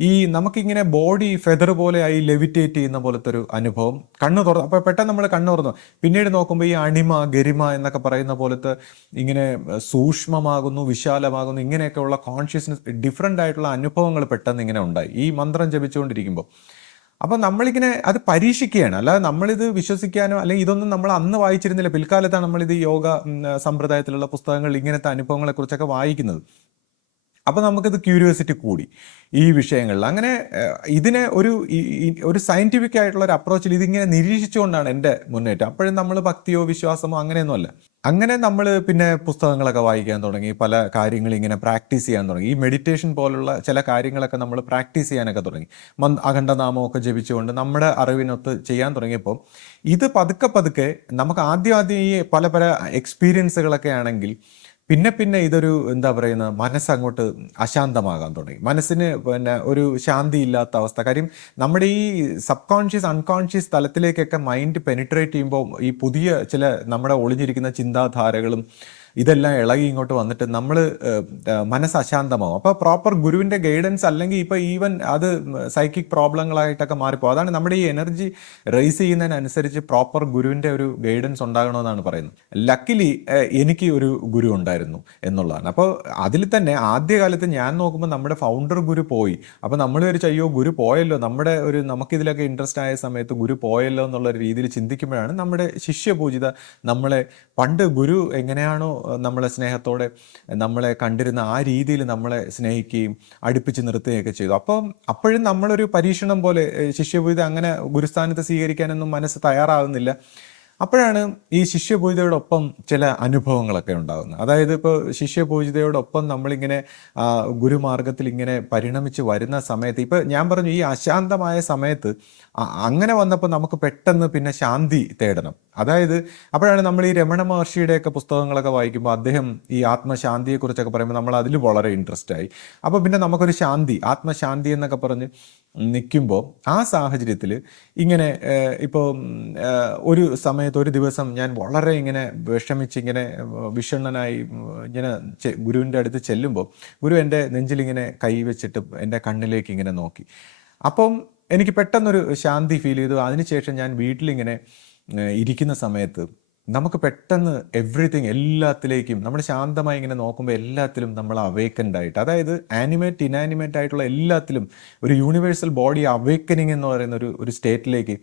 ഈ നമുക്കിങ്ങനെ body feather പോലെ ആയി ലെവിറ്റേറ്റ് ചെയ്യുന്ന പോലത്തെ ഒരു അനുഭവം. കണ്ണ് തുറന്നു അപ്പോൾ പെട്ടെന്ന് നമ്മൾ കണ്ണ് തുറന്നു. പിന്നീട് നോക്കുമ്പോൾ ഈ അണിമ ഗരിമ എന്നൊക്കെ പറയുന്ന പോലത്തെ ഇങ്ങനെ സൂക്ഷ്മമാകുന്നു വിശാലമാകുന്നു ഇങ്ങനെയൊക്കെയുള്ള കോൺഷ്യസ്നെസ് ഡിഫറെന്റ് ആയിട്ടുള്ള അനുഭവങ്ങൾ പെട്ടെന്ന് ഇങ്ങനെ ഉണ്ടായി. ഈ മന്ത്രം ജപിച്ചുകൊണ്ടിരിക്കുമ്പോൾ അപ്പം നമ്മളിങ്ങനെ അത് പരീക്ഷിക്കുകയാണ്. അല്ലാതെ നമ്മളിത് വിശ്വസിക്കാനോ അല്ലെങ്കിൽ ഇതൊന്നും നമ്മൾ അന്ന് വായിച്ചിരുന്നില്ല. പിൽക്കാലത്താണ് നമ്മളിത് യോഗ സമ്പ്രദായത്തിലുള്ള പുസ്തകങ്ങൾ ഇങ്ങനത്തെ അനുഭവങ്ങളെക്കുറിച്ചൊക്കെ വായിക്കുന്നത്. അപ്പോൾ നമുക്കിത് ക്യൂരിയോസിറ്റി കൂടി. ഈ വിഷയങ്ങളിൽ. അങ്ങനെ ഇതിനെ ഒരു ഒരു സയന്റിഫിക് ആയിട്ടുള്ള ഒരു അപ്രോച്ചിൽ ഇതിങ്ങനെ നിരീക്ഷിച്ചുകൊണ്ടാണ് എന്റെ മുന്നേറ്റം. അപ്പോഴും നമ്മൾ ഭക്തിയോ വിശ്വാസമോ അങ്ങനെയൊന്നുമല്ല അങ്ങനെ നമ്മൾ പിന്നെ പുസ്തകങ്ങളൊക്കെ വായിക്കാൻ തുടങ്ങി പല കാര്യങ്ങൾ ഇങ്ങനെ പ്രാക്ടീസ് ചെയ്യാൻ തുടങ്ങി. ഈ മെഡിറ്റേഷൻ പോലുള്ള ചില കാര്യങ്ങളൊക്കെ നമ്മൾ പ്രാക്ടീസ് ചെയ്യാനൊക്കെ തുടങ്ങി. അഖണ്ഡനാമമൊക്കെ ജപിച്ചുകൊണ്ട് നമ്മുടെ അറിവിനൊത്ത് ചെയ്യാൻ തുടങ്ങിയപ്പോൾ ഇത് പതുക്കെ പതുക്കെ നമുക്ക് ആദ്യം ആദ്യം ഈ പല പല എക്സ്പീരിയൻസുകളൊക്കെ ആണെങ്കിൽ പിന്നെ പിന്നെ ഇതൊരു എന്താ പറയുന്ന മനസ്സങ്ങോട്ട് അശാന്തമാകാൻ തുടങ്ങി. മനസ്സിന് പിന്നെ ഒരു ശാന്തി ഇല്ലാത്ത അവസ്ഥ. കാര്യം നമ്മുടെ ഈ സബ് കോൺഷ്യസ് അൺകോൺഷ്യസ് തലത്തിലേക്കൊക്കെ മൈൻഡ് പെനിട്രേറ്റ് ചെയ്യുമ്പോൾ ഈ പുതിയ ചില നമ്മുടെ ഒളിഞ്ഞിരിക്കുന്ന ചിന്താധാരകളും ഇതെല്ലാം ഇളകി ഇങ്ങോട്ട് വന്നിട്ട് നമ്മൾ മനസ്സ് അശാന്തമാവും. അപ്പോൾ പ്രോപ്പർ ഗുരുവിന്റെ ഗൈഡൻസ് അല്ലെങ്കിൽ ഇപ്പോൾ ഈവൻ അത് സൈക്കിക് പ്രോബ്ലങ്ങളായിട്ടൊക്കെ മാറിപ്പോ അതാണ് നമ്മുടെ ഈ എനർജി റേസ് ചെയ്യുന്നതിനനുസരിച്ച് പ്രോപ്പർ ഗുരുവിന്റെ ഒരു ഗൈഡൻസ് ഉണ്ടാകണമെന്നാണ് പറയുന്നത്. ലക്കിലി എനിക്ക് ഒരു ഗുരു ഉണ്ടായിരുന്നു എന്നുള്ളതാണ്. അപ്പോൾ അതിൽ തന്നെ ആദ്യകാലത്ത് ഞാൻ നോക്കുമ്പോൾ നമ്മുടെ ഫൗണ്ടർ ഗുരു പോയി. അപ്പോൾ നമ്മൾ വിചാരിച്ചു അയ്യോ ഗുരു പോയല്ലോ. നമ്മുടെ ഒരു നമുക്കിതിലൊക്കെ ഇൻട്രസ്റ്റ് ആയ സമയത്ത് ഗുരു പോയല്ലോ എന്നുള്ള രീതിയിൽ ചിന്തിക്കുമ്പോഴാണ് നമ്മുടെ ശിഷ്യപൂജിത നമ്മളെ പണ്ട് ഗുരു എങ്ങനെയാണോ നമ്മളെ സ്നേഹത്തോടെ നമ്മളെ കണ്ടിരുന്ന ആ രീതിയിൽ നമ്മളെ സ്നേഹിക്കുകയും അടുപ്പിച്ച് നിർത്തുകയൊക്കെ ചെയ്തു. അപ്പം അപ്പോഴും നമ്മളൊരു പരീക്ഷണം പോലെ ശിഷ്യപൂജ ശിഷ്യപൂജിത അങ്ങനെ ഗുരുസ്ഥാനത്ത് സ്വീകരിക്കാനൊന്നും മനസ്സ് തയ്യാറാകുന്നില്ല. അപ്പോഴാണ് ഈ ശിഷ്യപൂജിതയോടൊപ്പം ചില അനുഭവങ്ങളൊക്കെ ഉണ്ടാകുന്നത്. അതായത് ഇപ്പോൾ ശിഷ്യപൂജിതയോടൊപ്പം നമ്മളിങ്ങനെ ഗുരുമാർഗത്തിൽ ഇങ്ങനെ പരിണമിച്ച് വരുന്ന സമയത്ത് ഇപ്പോൾ ഞാൻ പറഞ്ഞു ഈ അശാന്തമായ സമയത്ത് അങ്ങനെ വന്നപ്പോൾ നമുക്ക് പെട്ടെന്ന് പിന്നെ ശാന്തി തേടണം. അതായത് അപ്പോഴാണ് നമ്മൾ ഈ രമണ മഹർഷിയുടെയൊക്കെ പുസ്തകങ്ങളൊക്കെ വായിക്കുമ്പോൾ അദ്ദേഹം ഈ ആത്മശാന്തിയെക്കുറിച്ചൊക്കെ പറയുമ്പോൾ നമ്മൾ അതിൽ വളരെ ഇൻട്രസ്റ്റ് ആയി. അപ്പോൾ പിന്നെ നമുക്കൊരു ശാന്തി ആത്മശാന്തി എന്നൊക്കെ പറഞ്ഞ് നിൽക്കുമ്പോൾ ആ സാഹചര്യത്തിൽ ഇങ്ങനെ ഇപ്പോൾ ഒരു സമയത്ത് ഒരു ദിവസം ഞാൻ വളരെ ഇങ്ങനെ വിഷമിച്ച് ഇങ്ങനെ വിഷണ്ണനായി ഇങ്ങനെ ഗുരുവിന്റെ അടുത്ത് ചെല്ലുമ്പോൾ ഗുരു എന്റെ നെഞ്ചിലിങ്ങനെ കൈ വെച്ചിട്ട് എന്റെ കണ്ണിലേക്ക് ഇങ്ങനെ നോക്കി. അപ്പം എനിക്ക് പെട്ടെന്നൊരു ശാന്തി ഫീൽ ചെയ്തു. അതിനുശേഷം ഞാൻ വീട്ടിലിങ്ങനെ ഇരിക്കുന്ന സമയത്ത് നമുക്ക് പെട്ടെന്ന് എവ്രിതിങ് എല്ലാത്തിലേക്കും നമ്മൾ ശാന്തമായി ഇങ്ങനെ നോക്കുമ്പോൾ എല്ലാത്തിലും നമ്മൾ അവേക്കൻഡ് ആയിട്ട്. അതായത് ആനിമേറ്റ് ഇനാനിമേറ്റ് ആയിട്ടുള്ള എല്ലാത്തിലും ഒരു യൂണിവേഴ്സൽ ബോഡി അവേക്കനിങ് എന്ന് പറയുന്ന ഒരു ഒരു സ്റ്റേറ്റിലേക്ക്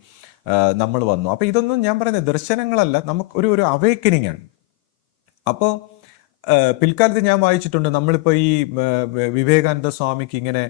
നമ്മൾ വന്നു. അപ്പോൾ ഇതൊന്നും ഞാൻ പറയുന്നത് ദർശനങ്ങളല്ല നമുക്ക് ഒരു ഒരു അവേക്കനിങ് ആണ്. അപ്പോൾ പിൽക്കാലത്ത് ഞാൻ വായിച്ചിട്ടുണ്ട് നമ്മളിപ്പോൾ ഈ വിവേകാനന്ദ സ്വാമിക്ക് ഇങ്ങനെ